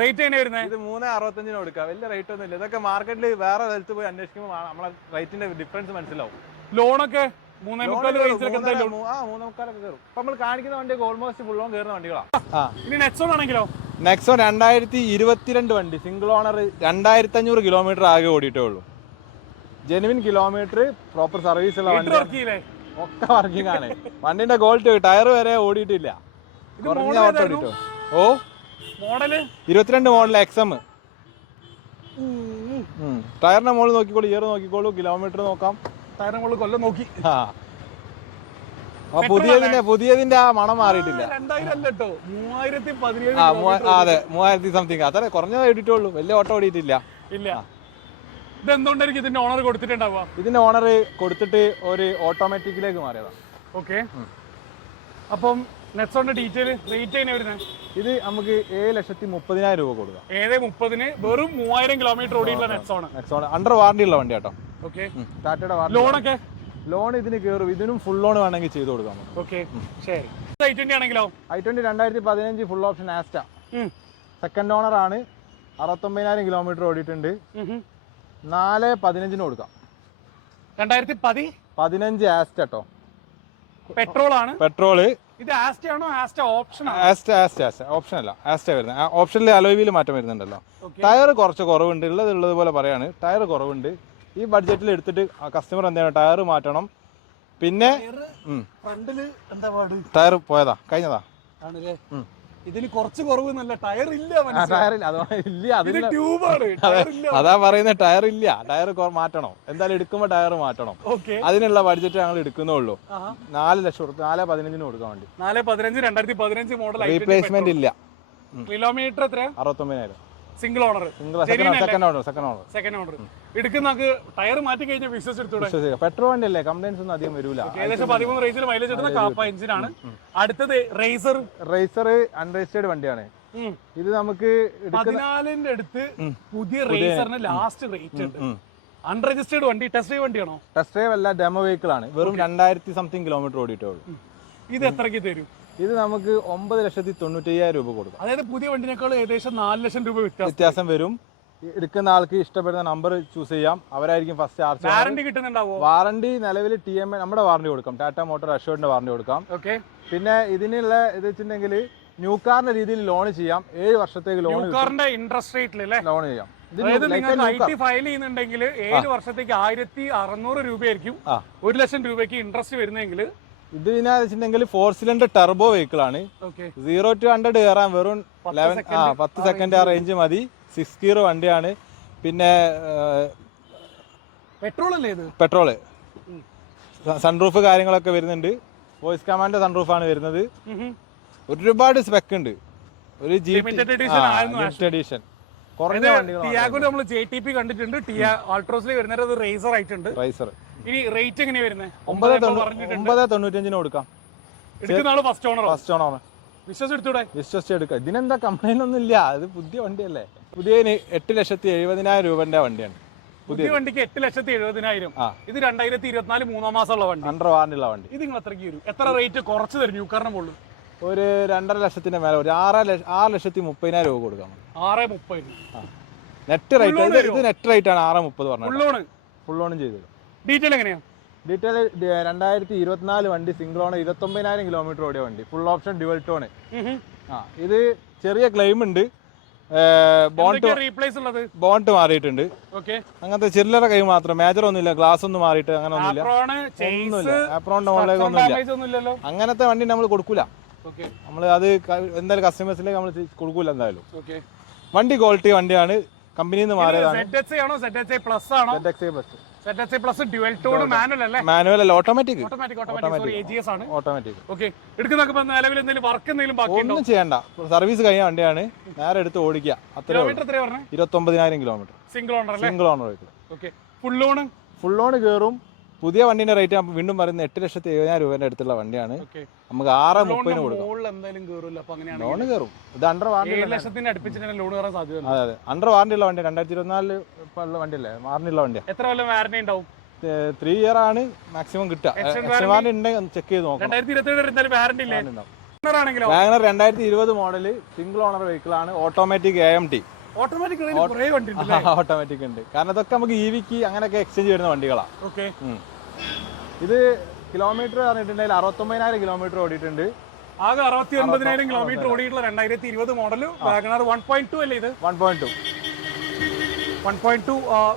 റേറ്റ് വരുന്നത് ഇത് മൂന്ന് അറുപത്തഞ്ചിന് കൊടുക്കുക വലിയ റേറ്റ് ഒന്നും ഇല്ല ഇതൊക്കെ മാർക്കറ്റിൽ വേറെ സ്ഥലത്ത് പോയി അന്വേഷിക്കുമ്പോൾ നമ്മളെ റേറ്റിന്റെ ഡിഫറൻസ് മനസ്സിലാവും. ലോണൊക്കെ നമ്മൾ കാണിക്കുന്ന വണ്ടിയൊക്കെ ഓൾമോസ്റ്റ് ഫുൾ ഓൺ കയറുന്ന വണ്ടികളാണ് നെക്സോൺ ആണെങ്കിലോ? നെക്സോ രണ്ടായിരത്തി ഇരുപത്തിരണ്ട് വണ്ടി. സിംഗിൾ ഓണർ രണ്ടായിരത്തി അഞ്ഞൂറ് കിലോമീറ്റർ ആകെ ഓടിയിട്ടേ ഉള്ളൂ. ജെനുവിൻ കിലോമീറ്റർ പ്രോപ്പർ സർവീസ് ഉള്ള വണ്ടി ഒക്കെ വർക്കിംഗ് ആണ്. വണ്ടിന്റെ ക്വാളിറ്റി ടയർ വരെ ഓടിയിട്ടില്ല. കുറഞ്ഞ ഓട്ടോ? ഓടിട്ടോ ഓ? മോഡൽ ഇരുപത്തിരണ്ട് മോഡൽ എക്സ് എം ടയറിന്റെ മോൾ നോക്കിക്കോളൂ ഇയർ നോക്കിക്കോളൂ കിലോമീറ്റർ നോക്കാം. ടയറിന്റെ മുകളിൽ കൊല്ലം നോക്കി. ആ. പുതിയതിന്റെ പുതിയതിന്റെ ആ മണം മാറിയിട്ടില്ല. അതെ. മൂവായിരത്തി സംതിങ് അത്ര കുറഞ്ഞത് ഓടിയിട്ടുള്ളൂ വലിയ ഓട്ടോ ഓടിയിട്ടില്ല. ഇല്ല. ഇത് എന്തുകൊണ്ടായിരിക്കും ഇതിന്റെ ഓണർ കൊടുത്തിട്ടുണ്ടാവുക? ഇതിന്റെ ഓണർ കൊടുത്തിട്ട് ഒരു ഓട്ടോമാറ്റിക്കിലേക്ക് മാറിയതാ. ഓക്കെ അപ്പം നെക്സോണിന്റെ ഡീറ്റെയിൽ റേറ്റ് എങ്ങനെ വരുന്നത് ഇത് നമുക്ക് ഏഴ് ലക്ഷത്തി മുപ്പതിനായിരം രൂപ കൊടുക്കാം. ഏഴ് മുപ്പതിന് വെറും മൂവായിരം കിലോമീറ്റർ ഓടിയുള്ള നെറ്റ്സോൺ. നെക്സോൺ അണ്ടർ വാറണ്ടി ഉള്ള വണ്ടി കേട്ടോ. ഓക്കെ ടാറ്റയുടെ ലോണൊക്കെ ലോൺ ഇതിന് കയറും ഇതിനും ഫുൾ ലോൺ വേണമെങ്കിൽ ചെയ്ത് കൊടുക്കാം ഓക്കെ ശരി. ഐ ട്വന്റി ആണെങ്കിലോ? ഐ ട്വന്റി രണ്ടായിരത്തി പതിനഞ്ച് full option Asta second owner ആണ്. അറുപത്തൊമ്പതിനായിരം കിലോമീറ്റർ ഓടിയിട്ടുണ്ട്. നാല് പതിനഞ്ചിന് കൊടുക്കാം. രണ്ടായിരത്തി പതി പതിനഞ്ച് ആസ്റ്റ കേട്ടോ. പെട്രോൾ ആണ് പെട്രോൾ ഇത് ആസ്റ്റ ആണോ? ആസ്റ്റ ഓപ്ഷൻ ആണോ ആസ്റ്റ ആസ്റ്റ ആസ്റ്റ. ഓപ്ഷൻ അല്ല ആസ്റ്റ വരുന്നത്. ഓപ്ഷനിൽ അലോയിൽ മാറ്റം വരുന്നുണ്ടല്ലോ. ടയർ കുറച്ച് കുറവുണ്ട്. ഉള്ളത് ഉള്ളത് പോലെ പറയാണ്. ടയർ കുറവുണ്ട്. ഈ ബഡ്ജറ്റിൽ എടുത്തിട്ട് കസ്റ്റമർ എന്താണ് ടയർ മാറ്റണം. പിന്നെ ഫ്രണ്ടിൽ എന്താ വാട് ടയർ പോയതാ കഴിഞ്ഞതാ. ആണല്ലേ. ഇതിന് കുറച്ച് കുറവ് നല്ല ടയർ ഇല്ല ടയർ ഇല്ല. അതോ ഇല്ല ട്യൂബാണ് അതാ പറയുന്ന ടയർ ഇല്ല. ടയർ മാറ്റണം. എന്തായാലും എടുക്കുമ്പോൾ ടയർ മാറ്റണം. ഓക്കെ. അതിനുള്ള ബഡ്ജറ്റ് ഞങ്ങൾ എടുക്കുന്നുള്ളൂ നാല് ലക്ഷം നാല് പതിനഞ്ചിന് കൊടുക്കാൻ വേണ്ടി. നാല് പതിനഞ്ച് രണ്ടായിരത്തി പതിനഞ്ച് മോഡൽ റീപ്ലേസ്മെന്റ് ഇല്ല. കിലോമീറ്റർ എത്രയാ? അറുപത്തൊമ്പതിനായിരം. Single owner second owner second owner second owner എടുക്കുന്ന ടയർ മാറ്റി കഴിഞ്ഞാൽ വിശ്വസ് എടുത്തൂടെ? പെട്രോൾ വണ്ടി അല്ലേ? കംപ്ലൈൻസ് ഒന്നും അധികം വരൂല. ഏകദേശം പതിമൂന്ന് റേസിൽ മൈലേജ് എടുക്കുന്ന കാപ്പ ആണ്. അടുത്തത് റേസർ റേസർ അൺരജിസ്റ്റേർഡ് വണ്ടിയാണ്. ഇത് നമുക്ക് പതിനാലിന്റെ അടുത്ത് പുതിയ റേസറിന് ലാസ്റ്റ് റേറ്റ് ഉണ്ട്. അൺരജിസ്റ്റേർഡ് വണ്ടി ടെസ്റ്റ് ഡ്രൈവ് വണ്ടിയാണോ? ടെസ്റ്റ് ഡ്രൈവ് അല്ല ഡെമോ വെഹിക്കിൾ ആണ്. വെറും രണ്ടായിരത്തി സംതിങ് കിലോമീറ്റർ ഓടിയിട്ടേ ഉള്ളൂ. ഇത് എത്രയ്ക്ക് തരും? ഇത് നമുക്ക് ഒമ്പത് ലക്ഷത്തി തൊണ്ണൂറ്റി അയ്യായിരം രൂപ കൊടുക്കും. അതായത് പുതിയ വണ്ടിനേക്കാൾ ഏകദേശം നാല് ലക്ഷം രൂപ വ്യത്യാസം. വരും. എടുക്കുന്ന ആൾക്ക് ഇഷ്ടപ്പെടുന്ന നമ്പർ ചൂസ് ചെയ്യാം. അവരായിരിക്കും ഫസ്റ്റ് ചാർജ് വാറണ്ടി കിട്ടുന്നുണ്ടാവോ? വാറണ്ടി നിലവിൽ ടി എം എ നമ്മുടെ വാറണ്ടി കൊടുക്കാം. ടാറ്റ മോട്ടോർ അഷോറിന്റെ വാറണ്ടി കൊടുക്കാം. ഓക്കെ പിന്നെ ഇതിനുള്ള ഇത് വെച്ചിട്ടുണ്ടെങ്കിൽ ന്യൂ കാറിന്റെ രീതിയിൽ ലോൺ ചെയ്യാം. ഏഴ് വർഷത്തേക്ക് ലോൺ കാറിന്റെ ഇൻട്രസ്റ്റ് റേറ്റിൽ ലോൺ ചെയ്യാം. അതായത് ഐ ടി ഫയൽ ചെയ്യുന്നുണ്ടെങ്കിൽ ഏഴ് വർഷത്തേക്ക് ആയിരത്തി അറുന്നൂറ് രൂപയായിരിക്കും. ഒരു ലക്ഷം രൂപയ്ക്ക് ഇൻട്രസ്റ്റ് വരുന്നെങ്കിൽ ഇത് പിന്നെ വെച്ചിട്ടുണ്ടെങ്കിൽ ഫോർ സിലിണ്ടർ ടെർബോ വെഹിക്കിൾ ആണ്. സീറോ ടു ഹൺഡ്രഡ് കയറാൻ വെറും ലെവൻ ആ പത്ത് സെക്കൻഡ് ആ റേഞ്ച് മതി. സിക്സ് ഗിയർ വണ്ടിയാണ്. പിന്നെ പെട്രോൾ അല്ലേ ഇത്? പെട്രോൾ സൺറൂഫ് കാര്യങ്ങളൊക്കെ വരുന്നുണ്ട്. വോയിസ് കമാൻഡ് സൺറൂഫ് ആണ് വരുന്നത്. ഒരുപാട് സ്പെക്ക് ഉണ്ട്. ഒരു ലിമിറ്റഡ് എഡിഷൻ കുറഞ്ഞ വണ്ടികളാണ്. ടിയാഗോയിൽ നമ്മൾ ജെ ടി പി കണ്ടിട്ടുണ്ട്. ടിയാ ആൾട്രോസിൽ വരുന്നത് റേസർ ആയിട്ടുണ്ട്. റൈസർ ഇനി റേറ്റ് എങ്ങനെയാ വരുന്നത് ഒമ്പത് ഒമ്പത് തൊണ്ണൂറ്റഞ്ചിന് കൊടുക്കാം. എടുക്കുന്ന ആൾ ഫസ്റ്റ് ഓണറോ ഫസ്റ്റ് ഓണർ വിശ്വസിച്ചെടുത്തൂടെ വിശ്വസിച്ച് എടുക്കാം. ഇതിനെന്താ കംപ്ലൈന്റ് ഒന്നും ഇല്ല. അത് പുതിയ വണ്ടിയല്ലേ. പുതിയതിന് എട്ട് ലക്ഷത്തി എഴുപതിനായിരം രൂപന്റെ വണ്ടിയാണ്. പുതിയ വണ്ടിക്ക് എട്ട് ലക്ഷത്തി എഴുപതിനായിരം. ഇത് രണ്ടായിരത്തി ഇരുപത്തിനാല് മൂന്നാം മാസമുള്ള വണ്ടി. അണ്ടർ വാറണ്ടിയുള്ള വണ്ടി. ഇത് നിങ്ങൾ അത്രയ്ക്ക് വരും. എത്ര റേറ്റ് കുറച്ച് തരും? ന്യൂ കാറിന് മുകളിൽ. ഒരു രണ്ടര ലക്ഷത്തിന്റെ മേലെ. ഒരു ആറ് ലക്ഷം ആറ് ലക്ഷത്തി മുപ്പതിനായിരം രൂപ കൊടുക്കാം. ആറ് മുപ്പത് നെറ്റ് റേറ്റ് ഇത് നെറ്റ് റേറ്റ് ആണ്. ആറ് മുപ്പത് പറഞ്ഞത് ഫുള്ളോണ് ഫുൾ ഓണും ചെയ്തു തരും. ഡീറ്റെയിൽ എങ്ങനെയാ? ഡീറ്റെയിൽ രണ്ടായിരത്തി ഇരുപത്തിനാല് വണ്ടി സിംഗിൾ ഓൺ ഇരുപത്തൊമ്പതിനായിരം കിലോമീറ്റർ ഓടിയ വണ്ടി. ഫുൾ ഓപ്ഷൻ ഡ്യുവൽ ടോൺ ആ ഇത് ചെറിയ ക്ലെയിം ഉണ്ട്. ബോണ്ട് റീപ്ലേസ് ഉള്ളത്? ബോണ്ട് മാറിയിട്ടുണ്ട്. ഓക്കെ അങ്ങനത്തെ ചില്ലറ കൈ മാത്രം മേജർ ഒന്നുമില്ല ഗ്ലാസ് ഒന്നും മാറിയിട്ട് അങ്ങനെ ഒന്നുമില്ല. ഒന്നുമില്ല. ആപ്രോണിന്റെ മുകളിലേക്ക് ഒന്നുമില്ല. അങ്ങനത്തെ വണ്ടി നമ്മൾ കൊടുക്കൂല. നമ്മൾ അത് എന്തായാലും കസ്റ്റമേഴ്സിലേക്ക് നമ്മൾ കൊടുക്കൂല എന്തായാലും. വണ്ടി ക്വാളിറ്റി വണ്ടിയാണ്. കമ്പനിന്ന് മാറിയതാണ്. കമ്പനിയിൽ നിന്ന് മാറിയതാണ് മാനുവൽ അല്ലേ? Automatic automatic automatic sorry A ആണ്. ഓട്ടോമാറ്റിക് ഓക്കേ എടുക്കുന്നൊക്കെ ഇപ്പൊ നിലവിൽ എന്തെങ്കിലും വർക്ക് എന്തെങ്കിലും ബാക്കിയുണ്ടോ? ഒന്നും ചെയ്യണ്ട. സർവീസ് കഴിഞ്ഞ വണ്ടിയാണ്. നേരെ എടുത്ത് ഓടിക്കുക. അത്ര പറഞ്ഞത് ഇരുപത്തൊമ്പതിനായിരം കിലോമീറ്റർ സിംഗിൾ ഓണർ അല്ലേ? Single owner full on full on കയറും പുതിയ വണ്ടിന്റെ റേറ്റ് ഞാൻ വീണ്ടും പറയുന്നത് എട്ട് ലക്ഷത്തി എഴുപതിനായിരം രൂപേന്റെ അടുത്തുള്ള വണ്ടിയാണ് നമുക്ക് ആറ് മുപ്പതിന് കൊടുക്കും ലോൺ കയറും ഇത് അണ്ടർ വാറണ്ടി അതെ അതെ അണ്ടർ വാറണ്ടി ഉള്ള വണ്ടി രണ്ടായിരത്തി ഇരുപത്തിനാലിൽ ഉള്ള വണ്ടിയല്ലേ വാറണ്ടി ഉള്ള വണ്ടിയാണ് എത്ര കൊല്ലം വാറണ്ടി ഉണ്ടാവും ത്രീ ഇയർ ആണ് മാക്സിമം കിട്ടുക വാറണ്ടി ഉണ്ടെങ്കിൽ ചെക്ക് ചെയ്ത് നോക്കാം വാഗണർ രണ്ടായിരത്തി ഇരുപത് മോഡൽ സിംഗിൾ ഓണർ വെഹിക്കിൾ ആണ് automatic A M T automatic automatic (laughs) ഉണ്ട്. കാരണം ഇതൊക്കെ നമുക്ക് ഇ വിക്ക് അങ്ങനെയൊക്കെ എക്സ്ചേഞ്ച് വരുന്ന വണ്ടികളാണ് ഓക്കെ ഇത് കിലോമീറ്റർ പറഞ്ഞിട്ടുണ്ടെങ്കിൽ അറുപത്തൊമ്പതിനായിരം കിലോമീറ്റർ ഓടിയിട്ടുണ്ട്. ആകെ അറുപത്തി ഒൻപതിനായിരം കിലോമീറ്റർ ഓടിയിട്ടുള്ള രണ്ടായിരത്തി ഇരുപത് model WagonR one point two അല്ലേ ഇത്? One point two one point two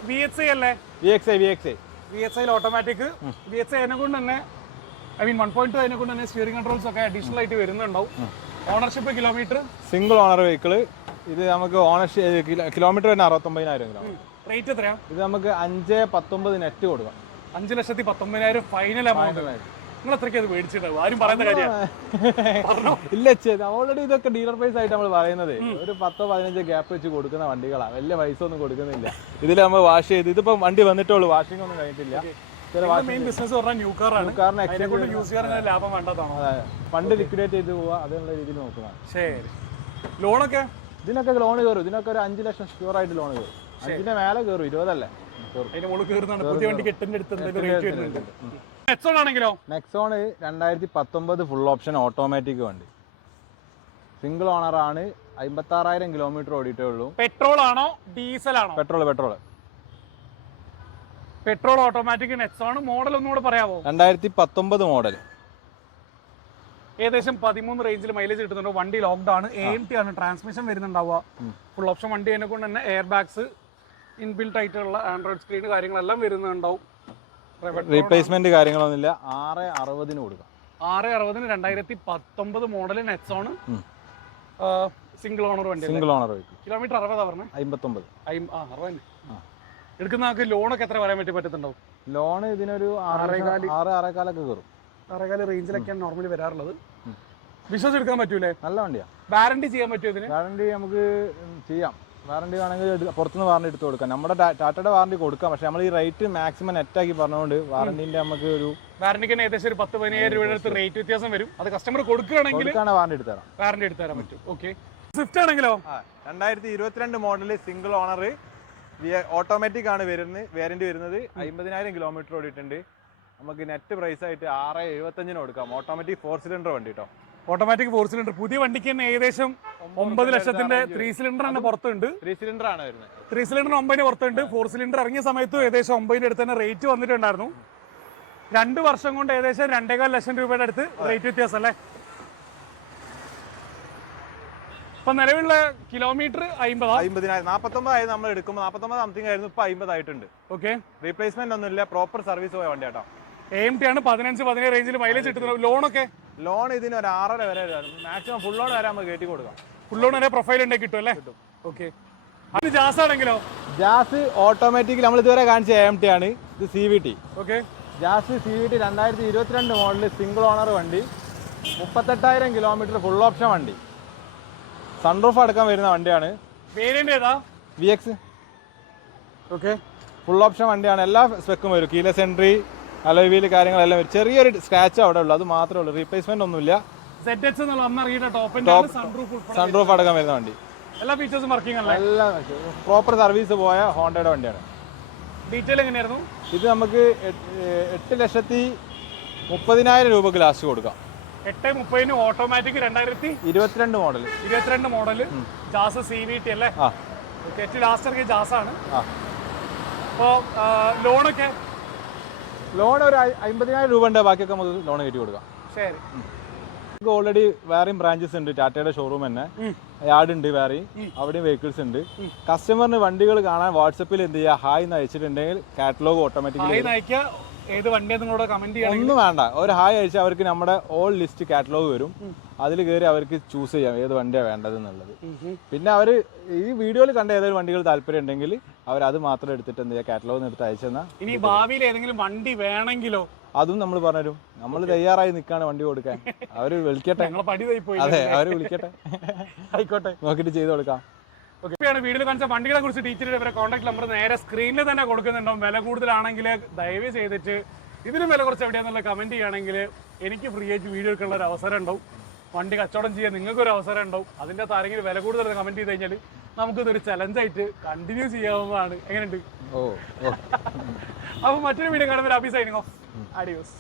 V H I അല്ലേ? V X I V X I V H ഐയിൽ ഓട്ടോമാറ്റിക് വി എച്ച് ഐ അതിനെ കൊണ്ട് തന്നെ I mean one point two അതിനെ കൊണ്ട് തന്നെ സ്റ്റിയറിംഗ് കൺട്രോൾസ് ഒക്കെ അഡീഷണൽ ആയിട്ട് വരുന്നുണ്ടാവും. Ownership kilometre single owner vehicle ഇത് നമുക്ക് ഓണർഷിപ്പ് കിലോമീറ്റർ തന്നെ അറുപത്തൊമ്പതിനായിരം കിലോമീറ്റർ റേറ്റ് എത്രയാ? ഇത് നമുക്ക് അഞ്ച് പത്തൊമ്പത് നെറ്റ് കൊടുക്കാം. അഞ്ച് ലക്ഷത്തി പത്തൊമ്പതിനായിരം ഫൈനൽ എമൗണ്ട് നിങ്ങൾ അത്രയ്ക്ക് അത് മേടിച്ചിട്ടുണ്ടാവും. ആരും പറയുന്ന കാര്യമാണ്. ഇല്ല ഓൾറെഡി ഇതൊക്കെ ഡീലർ പ്രൈസ് ആയിട്ട് നമ്മൾ പറയുന്നത്. ഒരു പത്തോ പതിനഞ്ചോ ഗ്യാപ്പ് വെച്ച് കൊടുക്കുന്ന വണ്ടികളാണ് വലിയ പൈസ ഒന്നും കൊടുക്കുന്നില്ല. ഇതിൽ നമ്മൾ വാഷ് ചെയ്ത് ഇതിപ്പോ വണ്ടി വന്നിട്ടുള്ളൂ വാഷിംഗ് ഒന്നും കഴിഞ്ഞിട്ടില്ല. മെയിൻ ബിസിനസ് പറഞ്ഞാൽ ന്യൂ കാറാണ് കൊണ്ട് യൂസ് ചെയ്യാൻ ലാഭം വേണ്ടതാണോ? പണ്ട് ലിക്വിഡേറ്റ് ചെയ്ത് പോവുക അതിനുള്ള രീതിയിൽ നോക്കുന്നതാണ് ശരി. ലോണൊക്കെ ഇതിനൊക്കെ ലോൺ കയറും. ഇതിനൊക്കെ ഒരു അഞ്ച് ലക്ഷം ഷുവർ ആയിട്ട് ലോൺ കയറും. അഞ്ചിന്റെ മേലെ കയറും ഇരുപതല്ലേ? നെക്സോൺ രണ്ടായിരത്തി പത്തൊമ്പത് ഫുൾ ഓപ്ഷൻ ഓട്ടോമാറ്റിക് വണ്ടി. സിംഗിൾ ഓണർ ആണ്. അമ്പത്തി ആറായിരം കിലോമീറ്റർ ഓടിയിട്ടേ ഉള്ളൂ. പെട്രോൾ ആണോ? ഡീസൽ ആണോ? Petrol petrol petrol automatic Nexon model ഒന്നുകൂടെ പറയാമോ രണ്ടായിരത്തി പത്തൊമ്പത് മോഡൽ ഏകദേശം പതിമൂന്ന് റേഞ്ചിൽ മൈലേജ് കിട്ടുന്നുണ്ട്. വണ്ടി ലോക്ക്ഡ് ആണ്. എ എം ടി ആണ്. ട്രാൻസ്മിഷൻ വരുന്നുണ്ടാവുക. ഫുൾ ഓപ്ഷൻ വണ്ടി അതിനെ കൊണ്ട് തന്നെ എയർ ബാഗ്സ് ഇൻബിൽട്ട് ആയിട്ടുള്ള ആൻഡ്രോയിഡ് സ്ക്രീൻ കാര്യങ്ങളെല്ലാം വരുന്നുണ്ടാവും. റീപ്ലേസ്മെന്റ് കാര്യങ്ങളൊന്നുമില്ല. ആറ് അറുപതിന് കൊടുക്കാം. ആറ് അറുപതിന് രണ്ടായിരത്തി പത്തൊമ്പത് മോഡൽ നെക്സോൺ സിംഗിൾ ഓണർ വണ്ടി സിംഗിൾ ഓണർ കിലോമീറ്റർ അറുപതാ പറഞ്ഞേ? അമ്പത്തൊമ്പത്. അറുപത് എടുക്കുന്ന ആൾക്ക് ലോണൊക്കെ എത്ര പറയാൻ പറ്റി പറ്റത്തുണ്ടാവും? ലോൺ ഇതിനൊരു ആറ് ആറ് ആറേക്കാലൊക്കെ കയറും. അറേകാല റേഞ്ചിലൊക്കെയാണ് നോർമലി വരാറുള്ളത്. വിശ്വസിച്ച് എടുക്കാൻ പറ്റൂലേ? നല്ല വണ്ടിയാ. വാറണ്ടി ചെയ്യാൻ പറ്റുമോ ഇതിന്? വാറണ്ടി നമുക്ക് ചെയ്യാം. വാറണ്ടി വേണമെങ്കിൽ പുറത്തുനിന്ന് വാറണ്ടി എടുത്ത് കൊടുക്കാം. നമ്മുടെ ടാറ്റയുടെ വാറണ്ടി കൊടുക്കാം. പക്ഷെ നമ്മൾ ഈ റേറ്റ് മാക്സിമം നെറ്റാക്കി പറഞ്ഞുകൊണ്ട് വാറണ്ടിന്റെ നമുക്ക് ഒരു വാറണ്ടിക്ക് തന്നെ ഏകദേശം ഒരു പത്ത് പതിനായിരം രൂപയുടെ അടുത്ത് റേറ്റ് വ്യത്യാസം വരും. അത് കസ്റ്റമർ കൊടുക്കുകയാണെങ്കിൽ വാറണ്ടി എടുത്തരാം വാറണ്ടി എടുത്തരാൻ പറ്റും. ഓക്കെ സ്വിഫ്റ്റ് ആണെങ്കിലോ? രണ്ടായിരത്തി ഇരുപത്തിരണ്ട് മോഡൽ സിംഗിൾ ഓണർ ഓട്ടോമാറ്റിക് ആണ് വരുന്നത് വാറണ്ടി വരുന്നത്. അമ്പതിനായിരം കിലോമീറ്റർ ഓടിയിട്ടുണ്ട്. നമുക്ക് നെറ്റ് പ്രൈസ് ആയിട്ട് ആറ് എഴുപത്തഞ്ചിന് കൊടുക്കാം. ഓട്ടോമാറ്റിക് ഫോർ സിലിണ്ടർ വണ്ടി കേട്ടോ ഓട്ടോമാറ്റിക് ഫോർ സിലിണ്ടർ പുതിയ വണ്ടിക്ക് തന്നെ ഏകദേശം ഒമ്പത് ലക്ഷത്തിന്റെ ത്രീ സിലിണ്ടർ ആണ് പുറത്തുണ്ട്. ത്രീ സിലിണ്ടർ ആണ് വരുന്നത്. ത്രീ സിലിണ്ടർ ഒമ്പതിന് പുറത്തുണ്ട്. ഫോർ സിലിണ്ടർ ഇറങ്ങിയ സമയത്തും ഏകദേശം ഒമ്പതിന്റെ അടുത്ത് തന്നെ റേറ്റ് വന്നിട്ടുണ്ടായിരുന്നു. രണ്ട് വർഷം കൊണ്ട് ഏകദേശം രണ്ടേകാൽ ലക്ഷം രൂപയുടെ അടുത്ത് റേറ്റ് വ്യത്യാസം അല്ലേ? ഇപ്പൊ നിലവിലുള്ള കിലോമീറ്റർ അമ്പതാ അമ്പതിനായിരം നാൽപ്പത്തൊമ്പതായി നമ്മൾ എടുക്കുമ്പോൾ നാപ്പത്തൊമ്പത് സംതിങ് ആയിരുന്നു. ഇപ്പൊ അമ്പതായിട്ടുണ്ട് ഓക്കെ റീപ്ലേസ്മെന്റ് ഒന്നുമില്ല. പ്രോപ്പർ സർവീസ് പോയ വണ്ടി കേട്ടോ എ ടി ആണ് പതിനഞ്ച് പതിനേഴ് റേഞ്ചിൽ മൈലേജ് കിട്ടുന്നത്. ലോണൊക്കെ? ലോൺ ഇതിന് ഒരു ആറര വരെ മാക്സിമം ഫുൾ ലോൺ വരെ നമുക്ക് കയറ്റി കൊടുക്കാം. ഫുൾ ലോൺ വരെ പ്രൊഫൈൽ ഉണ്ടെങ്കിൽ കിട്ടും അല്ലേ? ഓക്കെ അത് ജാസ് ആണെങ്കിലോ? ജാസ് ഓട്ടോമാറ്റിക് നമ്മൾ ഇതുവരെ കാണിച്ച എം ടി ആണ്. ഇത് C V T okay Jazz C V T രണ്ടായിരത്തി ഇരുപത്തിരണ്ട് മോഡൽ സിംഗിൾ ഓണർ വണ്ടി. മുപ്പത്തെട്ടായിരം കിലോമീറ്റർ ഫുൾ ഓപ്ഷൻ വണ്ടി. സൺറൂഫ് അടക്കം വരുന്ന വണ്ടിയാണ്. V X okay full option വണ്ടിയാണ്. എല്ലാ സ്പെക്കും വരും. കീലസ് എൻട്രി അലോയ് വീൽ കാര്യങ്ങളെല്ലാം വരും. ചെറിയൊരു സ്ക്രാച്ച് അവിടെ ഉള്ളൂ. അത് മാത്രമേ ഉള്ളൂ. റീപ്ലേസ്മെന്റ് ഒന്നുമില്ല. സൺറൂഫ് അടക്കം വരുന്ന വണ്ടി. എല്ലാ ഫീച്ചേഴ്സും വർക്കിംഗ് അല്ലേ? എല്ലാം പ്രോപ്പർ സർവീസ് പോയ ഹോണ്ടയുടെ വണ്ടിയാണ്. ഡീറ്റെയിൽ എങ്ങനെയായിരുന്നു? ഇത് നമുക്ക് എട്ട് ലക്ഷത്തി മുപ്പതിനായിരം രൂപക്ക് ലാസ്റ്റ് കൊടുക്കാം. എട്ട് മുപ്പതിന് ഓട്ടോമാറ്റിക് രണ്ടായിരത്തി ഇരുപത്തിരണ്ട് മോഡൽ ഇരുപത്തിരണ്ട് model Jazz C V T അല്ലേ? ലാസ്റ്റ് ആണ് അപ്പോ അപ്പോൾ ലോണൊക്കെ ലോൺ ഒരു അമ്പതിനായിരം രൂപ ഉണ്ട് ബാക്കിയൊക്കെ നമുക്ക് ലോൺ കയറ്റി കൊടുക്കാം. ശരി. നമുക്ക് ഓൾറെഡി വേറെയും ബ്രാഞ്ചസ് ഉണ്ട് ടാറ്റയുടെ ഷോറൂം തന്നെ. യാർഡ് ഉണ്ട് വേറെയും അവിടെയും വെഹിക്കിൾസ് ഉണ്ട്. കസ്റ്റമറിന് വണ്ടികൾ കാണാൻ വാട്സപ്പിൽ എന്ത് ചെയ്യുക ഹായ് എന്ന് അയച്ചിട്ടുണ്ടെങ്കിൽ കാറ്റലോഗ് ഓട്ടോമാറ്റിക്കലി ഏത് വണ്ടിയാണ് നിങ്ങളോട് കമന്റ് ചെയ്യണം ഒന്നും വേണ്ട. ഒരു ഹായ് അയച്ചാൽ അവർക്ക് നമ്മുടെ ഓൾ ലിസ്റ്റ് കാറ്റലോഗ് വരും. അതിൽ കയറി അവർക്ക് ചൂസ് ചെയ്യാം ഏത് വണ്ടിയാണ് വേണ്ടത് എന്നുള്ളത്. പിന്നെ അവർ ഈ വീഡിയോയിൽ കണ്ട ഏതെങ്കിലും വണ്ടികൾ താല്പര്യം ഉണ്ടെങ്കിൽ അവർ അത് മാത്രം എടുത്തിട്ട് എന്ത് ചെയ്യുക കാറ്റലോഗ് എടുത്ത് അയച്ചെന്നാൽ ഇനി ഭാവിയിൽ ഏതെങ്കിലും വണ്ടി വേണമെങ്കിലോ? അതും നമ്മൾ പറഞ്ഞു നമ്മൾ തയ്യാറായി നിൽക്കാണ് വണ്ടി കൊടുക്കാൻ (laughs) അവർ വിളിക്കട്ടെ. അതെ അവർ വിളിക്കട്ടെ. ആയിക്കോട്ടെ. നോക്കിയിട്ട് ചെയ്ത് കൊടുക്കാം. ഓക്കെ ഇപ്പോഴാണ് വീഡിയോ കാണിച്ച വണ്ടികളെ കുറിച്ച് ഡീറ്റെയിൽ ഇവരെ കോൺടാക്ട് നമ്പർ നേരെ സ്ക്രീനിൽ തന്നെ കൊടുക്കുന്നുണ്ടാവും. വില കൂടുതലാണെങ്കിൽ ദയവ് ചെയ്തിട്ട് ഇതിന് വില കുറച്ച് എവിടെയാണെന്നുള്ള കമന്റ് ചെയ്യുകയാണെങ്കിൽ എനിക്ക് ഫ്രീ ആയിട്ട് വീഡിയോ എടുക്കാനുള്ള ഒരു അവസരം ഉണ്ടാവും. വണ്ടി കച്ചവടം ചെയ്യാൻ നിങ്ങൾക്ക് ഒരു അവസരം ഉണ്ടാവും. അതിന്റെ അകത്ത് ആരെങ്കിലും വില കൂടുതൽ കമന്റ് ചെയ്ത് കഴിഞ്ഞാൽ നമുക്കിതൊരു ചലഞ്ചായിട്ട് കണ്ടിന്യൂ ചെയ്യാവുന്നതാണ്. എങ്ങനെയുണ്ട്? (laughs) അപ്പോൾ മറ്റൊരു വീഡിയോ കാണുമ്പോൾ അബി സൈനിങ് ഓഫ് അഡിയോസ്